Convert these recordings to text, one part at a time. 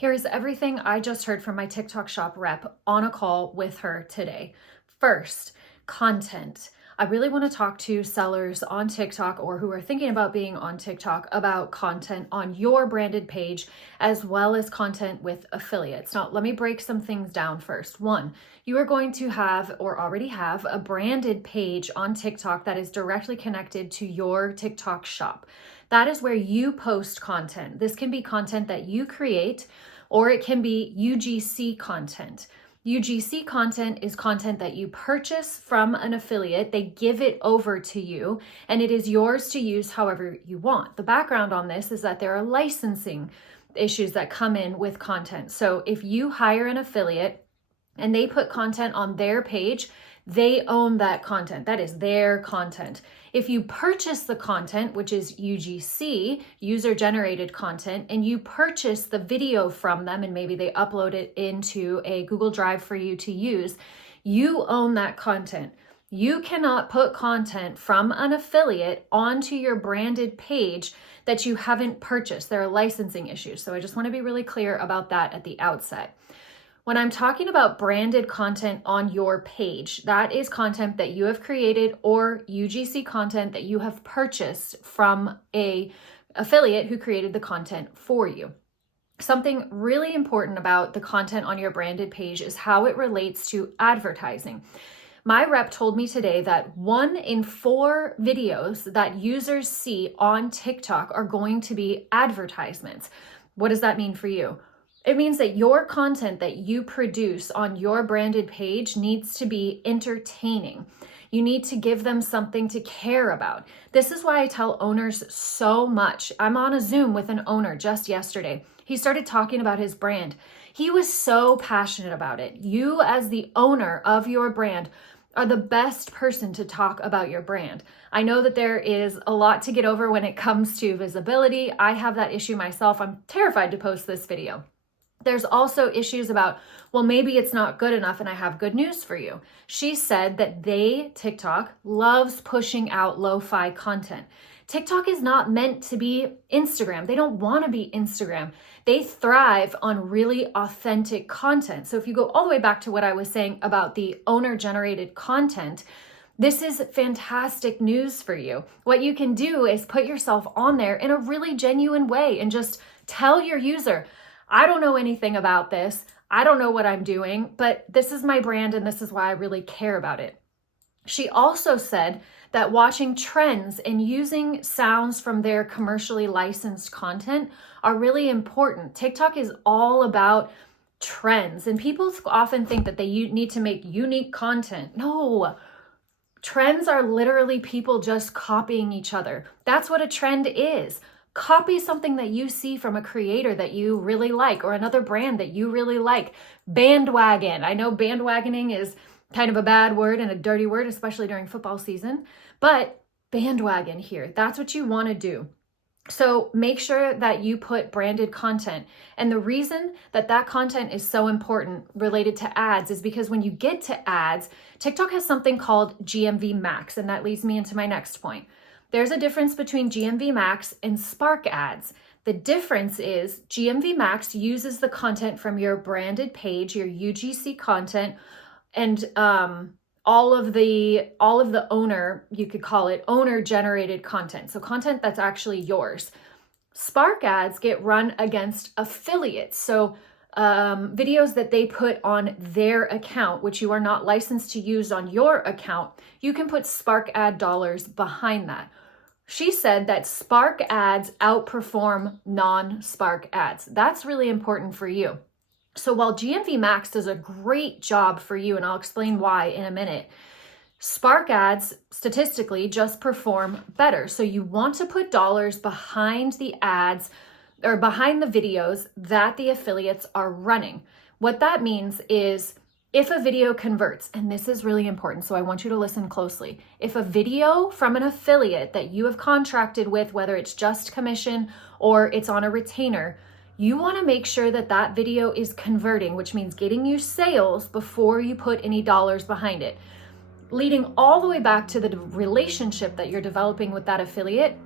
Here's everything I just heard from my TikTok shop rep on a call with her today. First, content. I really want to talk to sellers on TikTok or who are thinking about being on TikTok about content on your branded page, as well as content with affiliates. Now, let me break some things down first. One, you are going to have or already have a branded page on TikTok that is directly connected to your TikTok shop. That is where you post content. This can be content that you create, or it can be UGC content. UGC content is content that you purchase from an affiliate. They give it over to you and it is yours to use however you want. The background on this is that there are licensing issues that come in with content. So if you hire an affiliate and they put content on their page, they own that content. That is their content. If you purchase the content, which is UGC, user-generated content, and you purchase the video from them and maybe they upload it into a Google Drive for you to use, you own that content. You cannot put content from an affiliate onto your branded page that you haven't purchased. There are licensing issues. So I just want to be really clear about that at the outset. When I'm talking about branded content on your page, that is content that you have created or UGC content that you have purchased from an affiliate who created the content for you. Something really important about the content on your branded page is how it relates to advertising. My rep told me today that 1 in 4 videos that users see on TikTok are going to be advertisements. What does that mean for you? It means that your content that you produce on your branded page needs to be entertaining. You need to give them something to care about. This is why I tell owners so much. I'm on a Zoom with an owner just yesterday. He started talking about his brand. He was so passionate about it. You, as the owner of your brand, are the best person to talk about your brand. I know that there is a lot to get over when it comes to visibility. I have that issue myself. I'm terrified to post this video. There's also issues about, well, maybe it's not good enough, and I have good news for you. She said that TikTok, loves pushing out lo-fi content. TikTok is not meant to be Instagram. They don't want to be Instagram. They thrive on really authentic content. So if you go all the way back to what I was saying about the owner-generated content, this is fantastic news for you. What you can do is put yourself on there in a really genuine way and just tell your user, I don't know anything about this. I don't know what I'm doing, but this is my brand and this is why I really care about it. She also said that watching trends and using sounds from their commercially licensed content are really important. TikTok is all about trends, and people often think that they need to make unique content. No, trends are literally people just copying each other. That's what a trend is. Copy something that you see from a creator that you really like or another brand that you really like. Bandwagon. I know bandwagoning is kind of a bad word and a dirty word, especially during football season, but bandwagon here. That's what you want to do. So make sure that you put branded content. And the reason that that content is so important related to ads is because when you get to ads, TikTok has something called GMV Max, and that leads me into my next point. There's a difference between GMV Max and Spark ads. The difference is GMV Max uses the content from your branded page, your UGC content, and all of the owner, you could call it owner generated content. So content that's actually yours. Spark ads get run against affiliates. So videos that they put on their account, which you are not licensed to use on your account, you can put Spark ad dollars behind that. She said that Spark ads outperform non-Spark ads. That's really important for you. So while GMV Max does a great job for you, and I'll explain why in a minute, Spark ads statistically just perform better. So you want to put dollars behind the ads or behind the videos that the affiliates are running. What that means is if a video converts, and this is really important, so I want you to listen closely. If a video from an affiliate that you have contracted with, whether it's just commission or it's on a retainer, you want to make sure that that video is converting, which means getting you sales before you put any dollars behind it. Leading all the way back to the relationship that you're developing with that affiliate,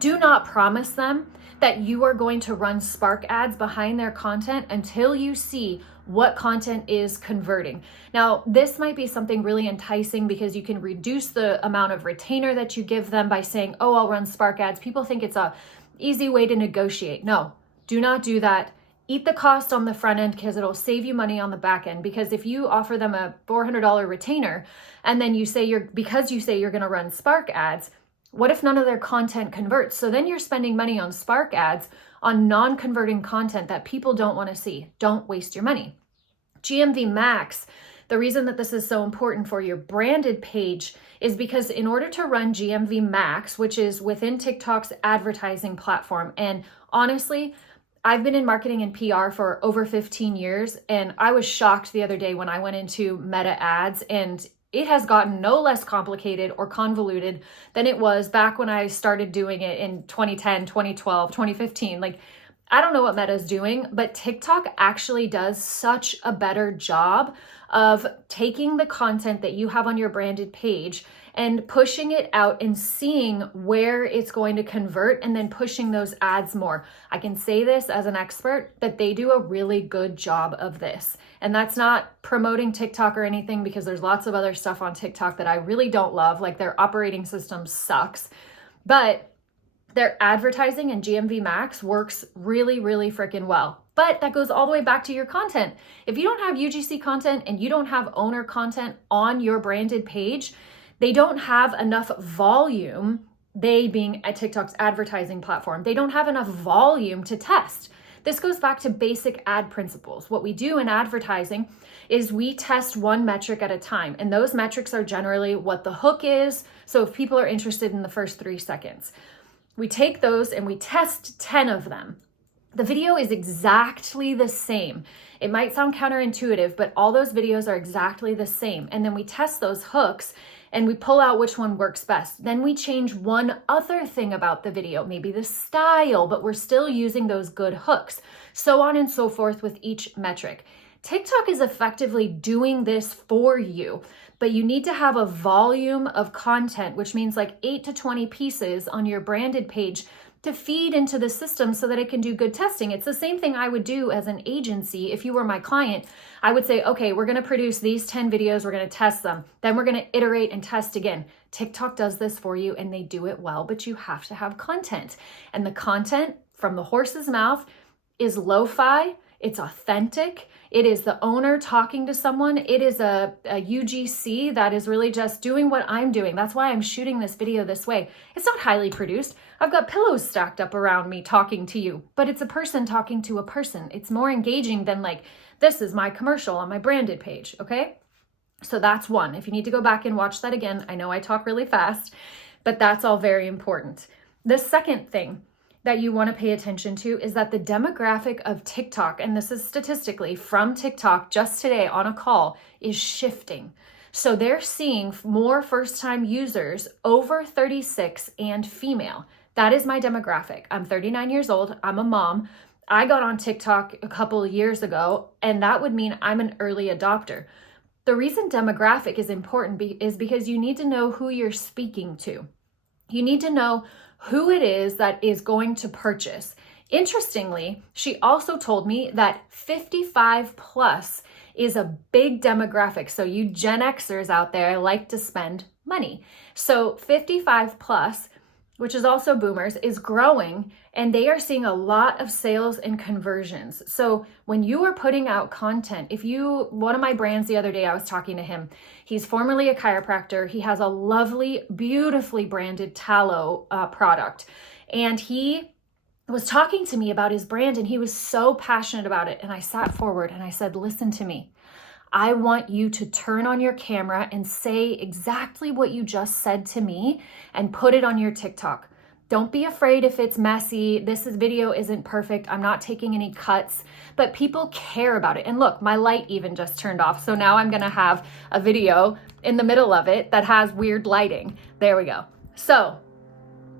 Do not promise them that you are going to run Spark ads behind their content until you see what content is converting. Now, this might be something really enticing because you can reduce the amount of retainer that you give them by saying, oh, I'll run Spark ads. People think it's a easy way to negotiate. No, do not do that. Eat the cost on the front end because it'll save you money on the back end. Because if you offer them a $400 retainer and then you say because you say you're going to run Spark ads, what if none of their content converts? So then you're spending money on Spark ads on non-converting content that people don't want to see. Don't waste your money. GMV Max, the reason that this is so important for your branded page is because in order to run GMV Max, which is within TikTok's advertising platform, and honestly, I've been in marketing and PR for over 15 years, and I was shocked the other day when I went into Meta ads, and it has gotten no less complicated or convoluted than it was back when I started doing it in 2010, 2012, 2015. Like, I don't know what Meta's doing, but TikTok actually does such a better job of taking the content that you have on your branded page and pushing it out and seeing where it's going to convert and then pushing those ads more. I can say this as an expert that they do a really good job of this. And that's not promoting TikTok or anything because there's lots of other stuff on TikTok that I really don't love, like their operating system sucks. But their advertising and GMV Max works really, really freaking well. But that goes all the way back to your content. If you don't have UGC content and you don't have owner content on your branded page, they don't have enough volume, they being a TikTok's advertising platform, they don't have enough volume to test. This goes back to basic ad principles. What we do in advertising is we test one metric at a time, and those metrics are generally what the hook is. So if people are interested in the first 3 seconds, we take those and we test 10 of them. The video is exactly the same. It might sound counterintuitive, but all those videos are exactly the same. And then we test those hooks and we pull out which one works best. Then we change one other thing about the video, maybe the style, but we're still using those good hooks. So on and so forth with each metric. TikTok is effectively doing this for you, but you need to have a volume of content, which means like 8 to 20 pieces on your branded page to feed into the system so that it can do good testing. It's the same thing I would do as an agency. If you were my client, I would say, okay, we're going to produce these 10 videos. We're going to test them. Then we're going to iterate and test again. TikTok does this for you and they do it well, but you have to have content. And the content from the horse's mouth is lo-fi. It's authentic. It is the owner talking to someone. It is a UGC that is really just doing what I'm doing. That's why I'm shooting this video this way. It's not highly produced. I've got pillows stacked up around me talking to you, but it's a person talking to a person. It's more engaging than like, this is my commercial on my branded page, okay? So that's one. If you need to go back and watch that again, I know I talk really fast, but that's all very important. The second thing that you want to pay attention to is that the demographic of TikTok, and this is statistically from TikTok just today on a call, is shifting. So they're seeing more first-time users over 36 and female. That is my demographic. I'm 39 years old. I'm a mom. I got on TikTok a couple of years ago, and that would mean I'm an early adopter. The reason demographic is important is because you need to know who you're speaking to. You need to know who it is that is going to purchase. Interestingly, she also told me that 55 plus is a big demographic. So you Gen Xers out there like to spend money. So 55 plus, which is also boomers, is growing and they are seeing a lot of sales and conversions. So when you are putting out content, one of my brands the other day, I was talking to him, he's formerly a chiropractor. He has a lovely, beautifully branded tallow product. And he was talking to me about his brand and he was so passionate about it. And I sat forward and I said, listen to me. I want you to turn on your camera and say exactly what you just said to me and put it on your TikTok. Don't be afraid if it's messy. This video isn't perfect. I'm not taking any cuts, but people care about it. And look, my light even just turned off. So now I'm going to have a video in the middle of it that has weird lighting. There we go. So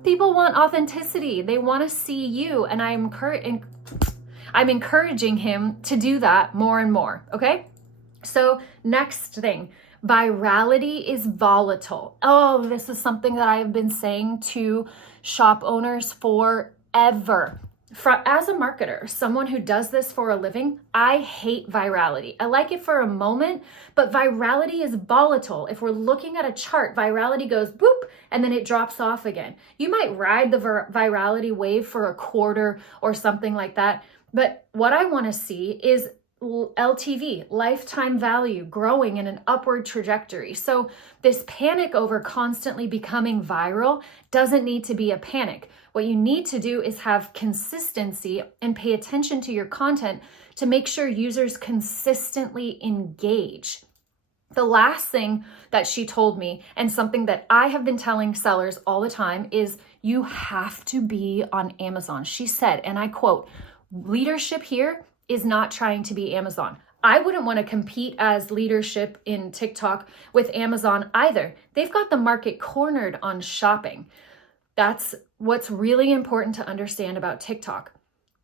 people want authenticity. They want to see you. And I'm encouraging him to do that more and more. Okay. So next thing, Virality is volatile. Oh, this is something that I have been saying to shop owners forever. As a marketer, someone who does this for a living, I hate virality. I like it for a moment, but virality is volatile. If we're looking at a chart, virality goes boop, and then it drops off again. You might ride the virality wave for a quarter or something like that, but what I want to see is LTV, lifetime value, growing in an upward trajectory. So this panic over constantly becoming viral doesn't need to be a panic. What you need to do is have consistency and pay attention to your content to make sure users consistently engage. The last thing that she told me, and something that I have been telling sellers all the time, is you have to be on Amazon. She said, and I quote, "Leadership here is not trying to be Amazon." I wouldn't want to compete as leadership in TikTok with Amazon either. They've got the market cornered on shopping. That's what's really important to understand about TikTok.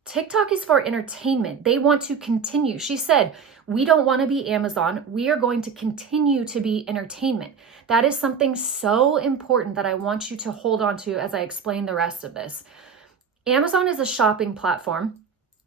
TikTok is for entertainment. They want to continue. She said, "We don't want to be Amazon. We are going to continue to be entertainment." That is something so important that I want you to hold on to as I explain the rest of this. Amazon is a shopping platform.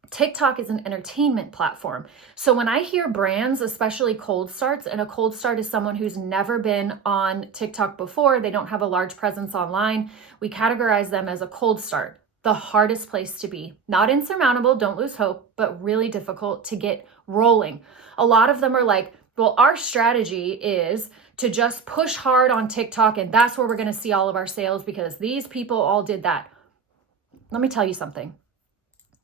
TikTok is an entertainment platform. So when I hear brands, especially cold starts, and a cold start is someone who's never been on TikTok before, they don't have a large presence online, we categorize them as a cold start. The hardest place to be. Not insurmountable, don't lose hope, but really difficult to get rolling. A lot of them are like, well, our strategy is to just push hard on TikTok, and that's where we're going to see all of our sales because these people all did that. Let me tell you something.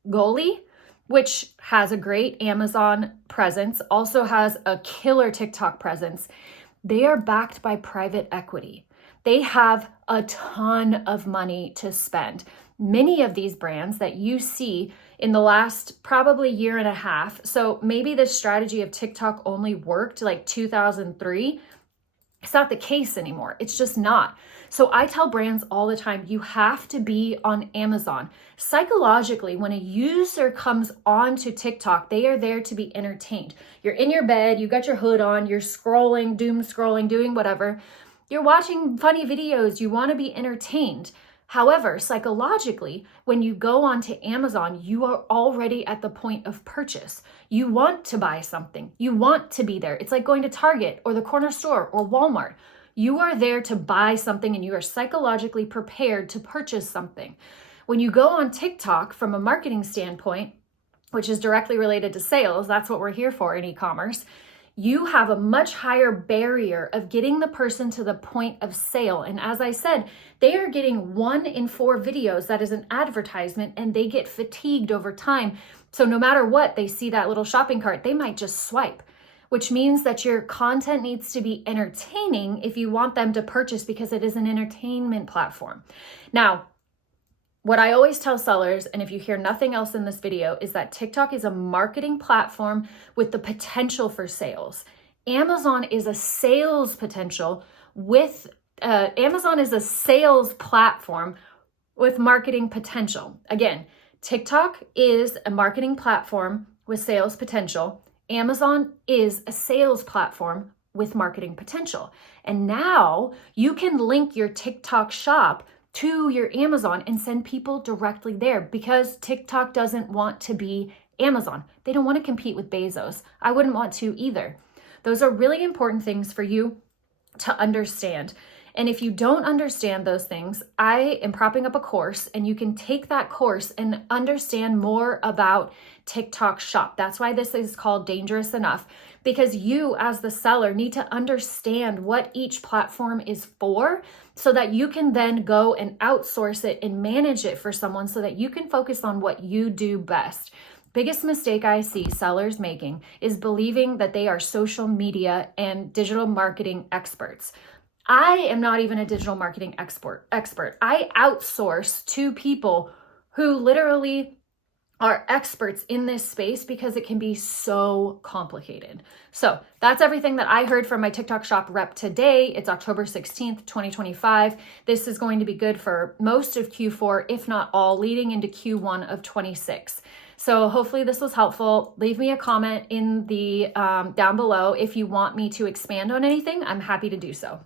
Goalie, which has a great Amazon presence, also has a killer TikTok presence. They are backed by private equity. They have a ton of money to spend. Many of these brands that you see in the last probably year and a half, so maybe this strategy of TikTok only worked like 2003, it's not the case anymore. It's just not. So I tell brands all the time, you have to be on Amazon. Psychologically, when a user comes onto TikTok, they are there to be entertained. You're in your bed, you got your hood on, you're scrolling, doom scrolling, doing whatever. You're watching funny videos, you want to be entertained. However, psychologically, when you go onto Amazon, you are already at the point of purchase. You want to buy something. You want to be there. It's like going to Target or the corner store or Walmart. You are there to buy something and you are psychologically prepared to purchase something. When you go on TikTok from a marketing standpoint, which is directly related to sales, that's what we're here for in e-commerce, you have a much higher barrier of getting the person to the point of sale. And as I said, they are getting 1 in 4 videos that is an advertisement and they get fatigued over time. So no matter what, they see that little shopping cart, they might just swipe, which means that your content needs to be entertaining if you want them to purchase because it is an entertainment platform. Now, what I always tell sellers, and if you hear nothing else in this video, is that TikTok is a marketing platform with the potential for sales. Amazon is a sales potential with, Amazon is a sales platform with marketing potential. Again, TikTok is a marketing platform with sales potential. Amazon is a sales platform with marketing potential. And now you can link your TikTok shop to your Amazon and send people directly there because TikTok doesn't want to be Amazon. They don't want to compete with Bezos. I wouldn't want to either. Those are really important things for you to understand. And if you don't understand those things, I am propping up a course and you can take that course and understand more about TikTok Shop. That's why this is called Dangerous Enough, because you as the seller need to understand what each platform is for so that you can then go and outsource it and manage it for someone so that you can focus on what you do best. Biggest mistake I see sellers making is believing that they are social media and digital marketing experts. I am not even a digital marketing expert. I outsource to people who literally are experts in this space because it can be so complicated. So that's everything that I heard from my TikTok shop rep today. It's October 16th, 2025. This is going to be good for most of Q4, if not all, leading into Q1 of 26. So hopefully this was helpful. Leave me a comment in the down below if you want me to expand on anything. I'm happy to do so.